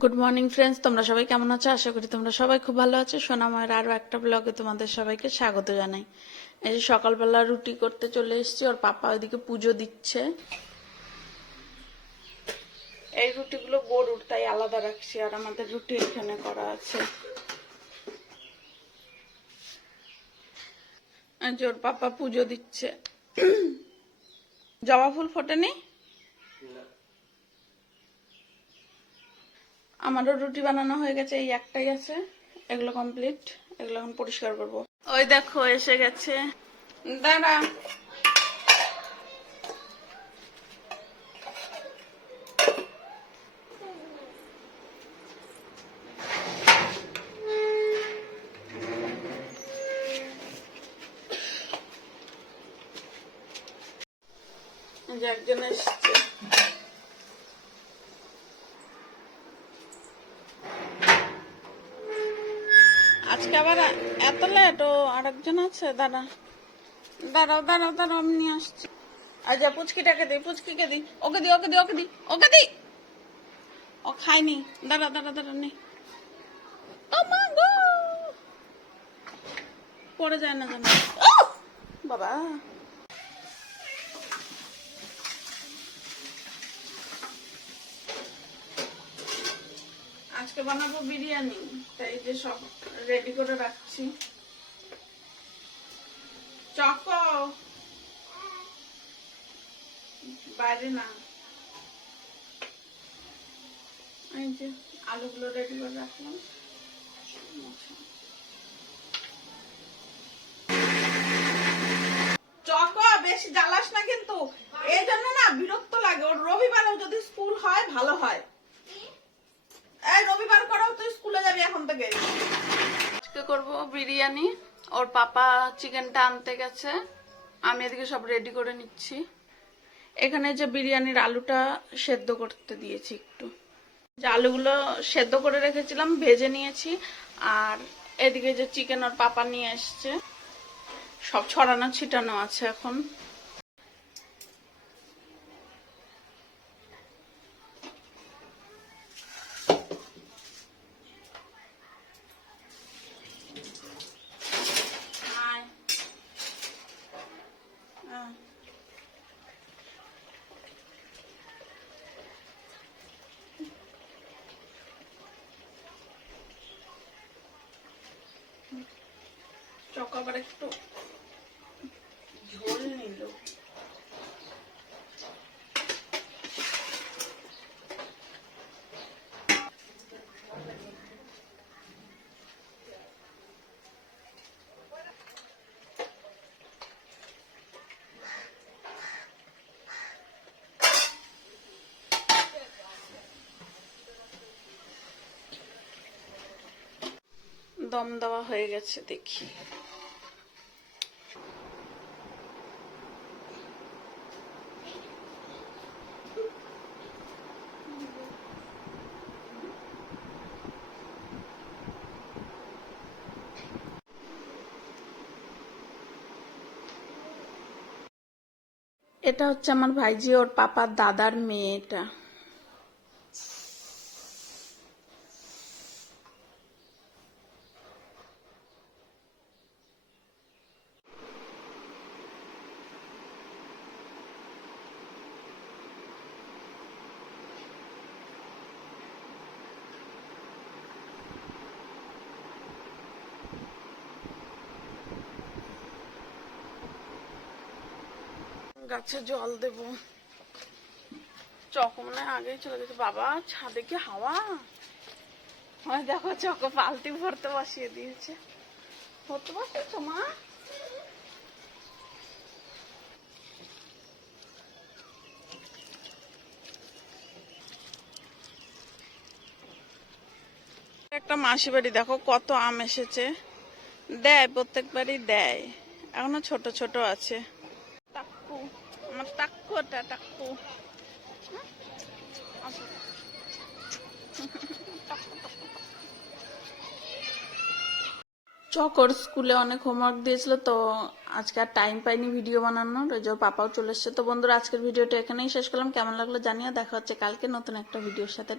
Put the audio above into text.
Good morning friends তোমরা সবাই কেমন আছো? আশা করি তোমরা সবাই খুব ভালো আছো। সোনাময়ের আরও একটা ব্লগে তোমাদের সবাইকে স্বাগত জানাই। এই যে সকালবেলা রুটি করতে চলে এসেছি, ওর পাপা ওইদিকে পুজো দিচ্ছে। এই রুটিগুলো গরুর, তাই আলাদা রাখছি, আর আমাদের রুটি এখানে করা আছে। ওর পাপা পুজো দিচ্ছে। জবা ফুল ফোটেনি? আমারও রুটি বানানো হয়ে গেছে এই একটাই আছে। এগুলো কমপ্লিট এগুলো এখন পরিষ্কার করব। ওই দেখো এসে গেছে। দাঁড়া। একজন এসছে। আজকে আবার এত লেট ও আরেকজন আছে, দাঁড়া। দাঁড়াও দাঁড়াও দাঁড়াও, আমি নিয়ে আসছি। আর যা, পুচকিটাকে দিই পুচকিকে দিই ওকে দি ওকে দি ওকে দি ওকে দি। ও খায়নি। দাঁড়া দাঁড়া দাঁড়া, নে। পড়ে যায় না জানো বাবা। আজকে বানাবো বিরিয়ানি। তাই যে সব রেডি করে রাখছি। চক। বাইরে না। আলুগুলো রেডি করে রাখলাম। বেশি জ্বালাস না কিন্তু। এই না বিরক্ত লাগে। ওর রবিবারেও যদি স্কুল হয়, ভালো হয়। এই রবিবার করেও তুই স্কুলে যাবি এখন থেকে। আজকে করব বিরিয়ানি। ওর পাপা চিকেনটা আনতে গেছে। আমি এদিকে সব রেডি করে নিচ্ছি। এখানে যে বিরিয়ানির আলুটা সেদ্ধ করতে দিয়েছি একটু। যে আলুগুলো সেদ্ধ করে রেখেছিলাম, ভেজে নিয়েছি। আর এদিকে যে চিকেন ওর পাপা নিয়ে এসছে। সব ছড়ানো ছিটানো আছে এখন। চক আবার একটু ঝোল নিল। দম দেওয়া হয়ে গেছে দেখি। এটা হচ্ছে আমার ভাইজি ওর পাপার দাদার মেয়ে গাছে জল দেব। চক মনে আগেই চলে গেছে। বাবা, ছাদে কি হাওয়া? হয় দেখো, চক বালতি ভরতে বসিয়ে দিয়েছে। ভরতে বসিয়েছো, মা? একটা মাসি বাড়ি, দেখো কত আম এসেছে। দেয়, প্রত্যেকবারই দেয়। এখনও ছোট ছোট আছে। আমার চকর স্কুলে অনেক হোমওয়ার্ক দিয়েছিল, তো আজকে আর টাইম পাইনি ভিডিও বানানোর, ওই যে পাপাও চলে এসছে। তো বন্ধুরা, আজকের ভিডিওটা এখানেই শেষ করলাম। কেমন লাগল জানিয়ে দেখা হচ্ছে কালকে নতুন একটা ভিডিওর সাথে।